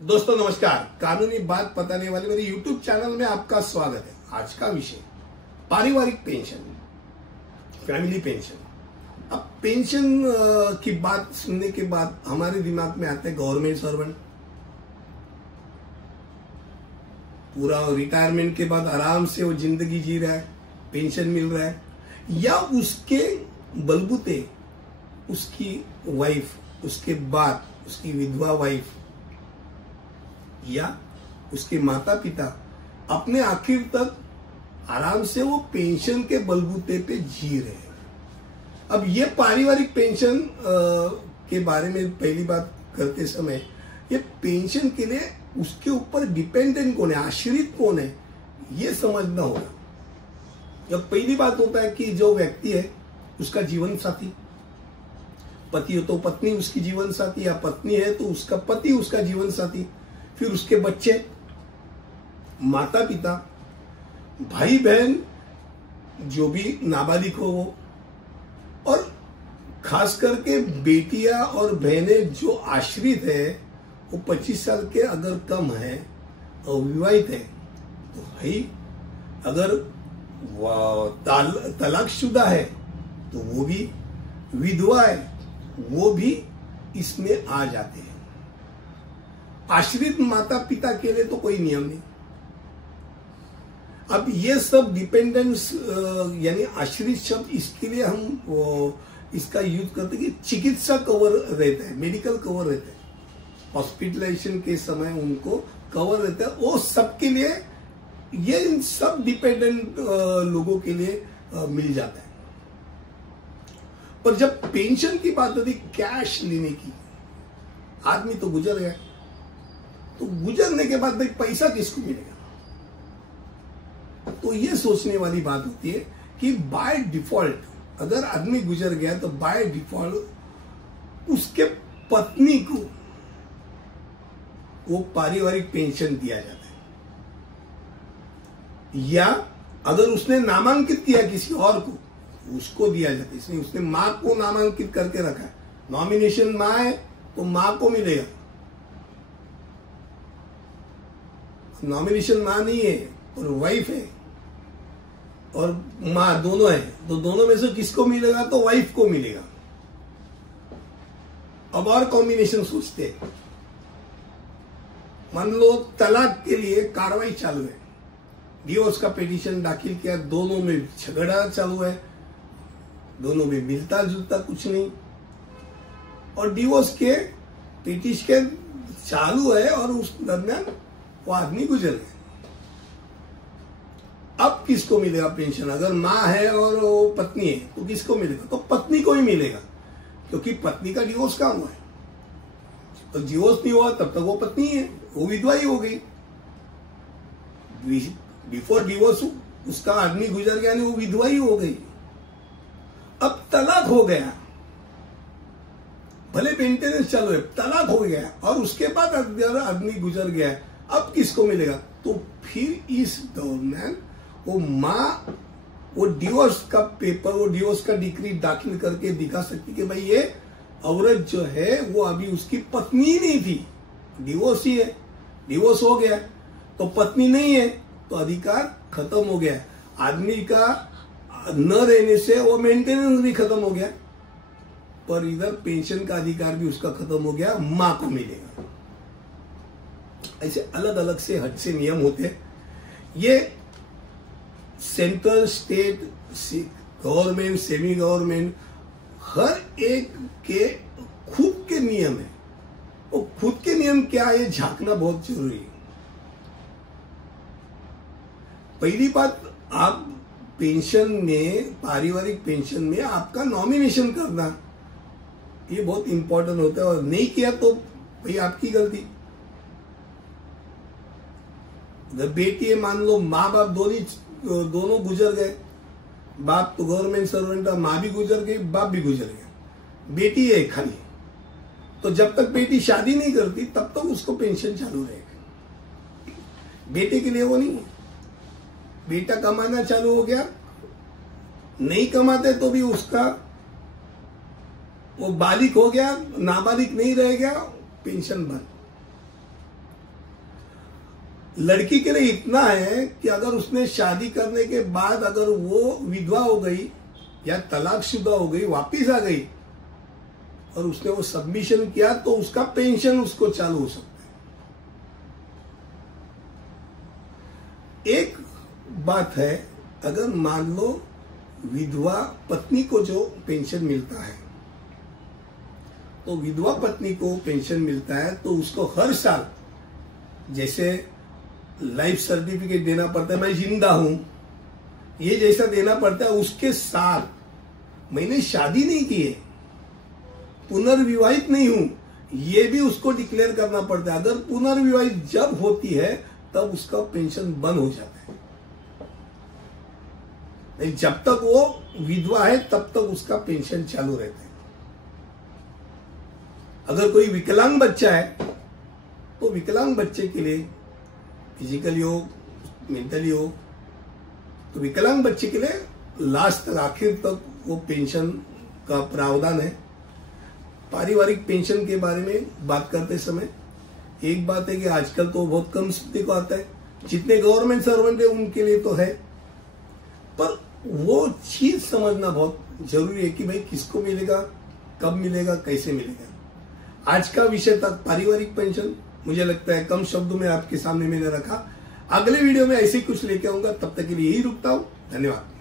दोस्तों नमस्कार। कानूनी बात बताने वाले मेरे YouTube चैनल में आपका स्वागत है। आज का विषय पारिवारिक पेंशन, फैमिली पेंशन। अब पेंशन की बात सुनने के बाद हमारे दिमाग में आते हैं गवर्नमेंट सर्वेंट, पूरा रिटायरमेंट के बाद आराम से वो जिंदगी जी रहा है, पेंशन मिल रहा है, या उसके बलबूते उसकी वाइफ, उसके बाद उसकी विधवा वाइफ या उसके माता पिता अपने आखिर तक आराम से वो पेंशन के बलबूते पे जी रहे हैं। अब ये पारिवारिक पेंशन के बारे में पहली बात करते समय ये पेंशन के लिए उसके ऊपर डिपेंडेंट कौन है, आश्रित कौन है, ये समझना होगा। जब पहली बात होता है कि जो व्यक्ति है उसका जीवन साथी, पति हो तो पत्नी उसकी जीवन साथी, या पत्नी है तो उसका पति उसका जीवन साथी, फिर उसके बच्चे, माता पिता, भाई बहन जो भी नाबालिग हो वो, और खास करके बेटियां और बहनें जो आश्रित है वो 25 साल के अगर कम है और विवाहित है तो भाई, अगर तलाकशुदा है तो वो भी, विधवा है वो भी इसमें आ जाते हैं। आश्रित माता पिता के लिए तो कोई नियम नहीं। अब ये सब डिपेंडेंस यानी आश्रित शब्द इसके लिए हम इसका यूज करते हैं कि चिकित्सा कवर रहता है, मेडिकल कवर रहता है, हॉस्पिटलाइजेशन के समय उनको कवर रहता है, वो सबके लिए, ये इन सब डिपेंडेंट लोगों के लिए मिल जाता है। पर जब पेंशन की बात होती कैश लेने की, आदमी तो गुजर गया, तो गुजरने के बाद भाई पैसा किसको मिलेगा? तो ये सोचने वाली बात होती है कि बाय डिफॉल्ट अगर आदमी गुजर गया तो बाय डिफॉल्ट उसके पत्नी को वो पारिवारिक पेंशन दिया जाता है, या अगर उसने नामांकित किया किसी और को उसको दिया जाता है। इसलिए उसने मां को नामांकित करके रखा है, नॉमिनेशन मां है तो मां को मिलेगा, नॉमिनेशन मां नहीं है और वाइफ है और मां, दोनों है, तो दोनों में से किसको मिलेगा? तो वाइफ को मिलेगा। अब और कॉम्बिनेशन सोचते हैं, मान लो तलाक के लिए कार्रवाई चालू है, डिवोर्स का पिटीशन दाखिल किया, दोनों में झगड़ा चालू है, दोनों में मिलता जुलता कुछ नहीं, और डिवोर्स के पिटीशन चालू है और उस दरमियान वो आदमी गुजर गया। अब किसको मिलेगा पेंशन? अगर मां है और वो पत्नी है तो किसको मिलेगा? तो पत्नी को ही मिलेगा, क्योंकि पत्नी का डिवोर्स कहाँ हुआ है। तो डिवोर्स नहीं हुआ तब तक वो पत्नी है, वो विधवा ही हो गई। बिफोर डिवोर्स उसका आदमी गुजर गया नहीं, वो विधवा ही हो गई। अब तलाक हो गया, भले मेंटेनेंस चालू है, तलाक हो गया और उसके बाद आदमी गुजर गया, अब किसको मिलेगा? तो फिर इस दौरान वो मां वो डिवोर्स का पेपर, वो डिवोर्स का डिक्री दाखिल करके दिखा सकती कि भाई ये औरत जो है वो अभी उसकी पत्नी नहीं थी, डिवोर्स ही है, डिवोर्स हो गया तो पत्नी नहीं है तो अधिकार खत्म हो गया। आदमी का न रहने से वो मेंटेनेंस भी खत्म हो गया, पर इधर पेंशन का अधिकार भी उसका खत्म हो गया, मां को मिलेगा। ऐसे अलग अलग से हद से नियम होते हैं। ये central, state, government, semi government, हर एक के खुद के नियम है। वो खुद के नियम क्या है, झांकना बहुत जरूरी है। पहली बात, आप पेंशन में, पारिवारिक पेंशन में आपका नॉमिनेशन करना ये बहुत इंपॉर्टेंट होता है, और नहीं किया तो भाई आपकी गलती। अगर बेटी है, मान लो माँ बाप दोनों गुजर गए, बाप तो गवर्नमेंट सर्वेंट है, माँ भी गुजर गई, बाप भी गुजर गया, बेटी है खाली, तो जब तक बेटी शादी नहीं करती तब तक उसको पेंशन चालू रहेगा। बेटे के लिए वो नहीं है। बेटा कमाना चालू हो गया, नहीं कमाते तो भी उसका वो बालिग हो गया, नाबालिग नहीं रह गया, पेंशन बंद। लड़की के लिए इतना है कि अगर उसने शादी करने के बाद अगर वो विधवा हो गई या तलाकशुदा हो गई, वापिस आ गई और उसने वो सबमिशन किया तो उसका पेंशन उसको चालू हो सकता है। एक बात है, अगर मान लो विधवा पत्नी को जो पेंशन मिलता है, तो विधवा पत्नी को पेंशन मिलता है तो उसको हर साल जैसे लाइफ सर्टिफिकेट देना पड़ता है, मैं जिंदा हूं, ये जैसा देना पड़ता है, उसके साथ मैंने शादी नहीं की है, पुनर्विवाहित नहीं हूं, ये भी उसको डिक्लेयर करना पड़ता है। अगर पुनर्विवाहित जब होती है तब उसका पेंशन बंद हो जाता है, नहीं जब तक वो विधवा है तब तक उसका पेंशन चालू रहता है। अगर कोई विकलांग बच्चा है तो विकलांग बच्चे के लिए फिजिकली हो, मेंटली हो, तो विकलांग बच्चे के लिए लास्ट तक, आखिर तक वो पेंशन का प्रावधान है। पारिवारिक पेंशन के बारे में बात करते समय एक बात है कि आजकल तो बहुत कम सुनने को आता है, जितने गवर्नमेंट सर्वेंट है उनके लिए तो है, पर वो चीज समझना बहुत जरूरी है कि भाई किसको मिलेगा, कब मिलेगा, कैसे मिलेगा। आज का विषय तक पारिवारिक पेंशन मुझे लगता है कम शब्दों में आपके सामने मैंने रखा। अगले वीडियो में ऐसे ही कुछ लेके आऊंगा, तब तक के लिए यही रुकता हूं। धन्यवाद।